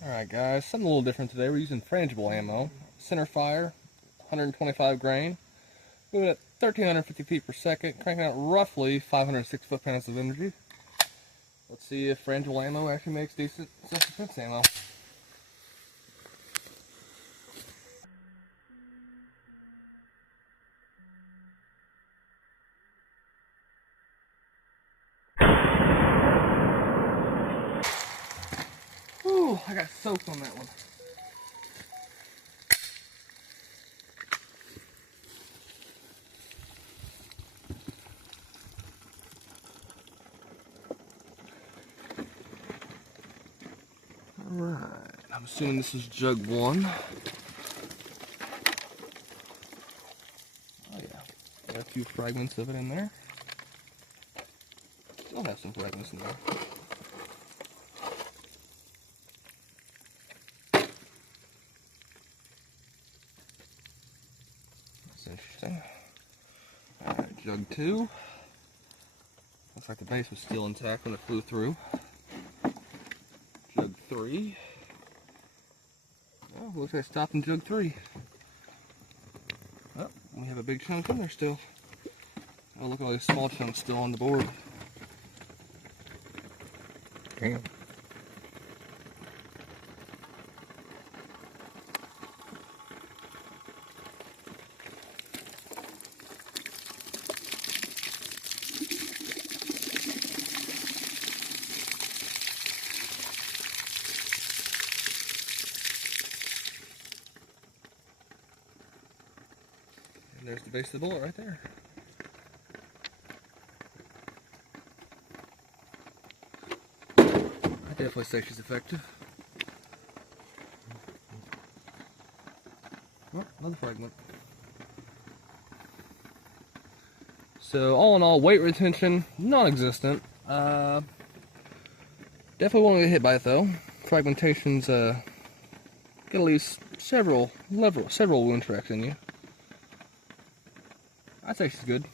Alright guys, something a little different today. We're using frangible ammo. Center fire, 125 grain. Moving at 1,350 feet per second, cranking out roughly 506 foot-pounds of energy. Let's see if frangible ammo actually makes decent self-defense ammo. Whew, I got soaked on that one. Alright, I'm assuming this is jug 1. Oh yeah, got a few fragments of it in there. Still have some fragments in there. That's interesting. Alright, jug 2. Looks like the base was still intact when it flew through. Jug 3. Oh, looks like it stopped in jug 3. Oh, we have a big chunk in there still. Oh, look at all these small chunks still on the board. Damn. And there's the base of the bullet right there. I definitely say she's effective. Oh, another fragment. So all in all, weight retention, non-existent. Definitely won't get hit by it though. Fragmentation's get at least several wound tracks in you. I'd say she's good.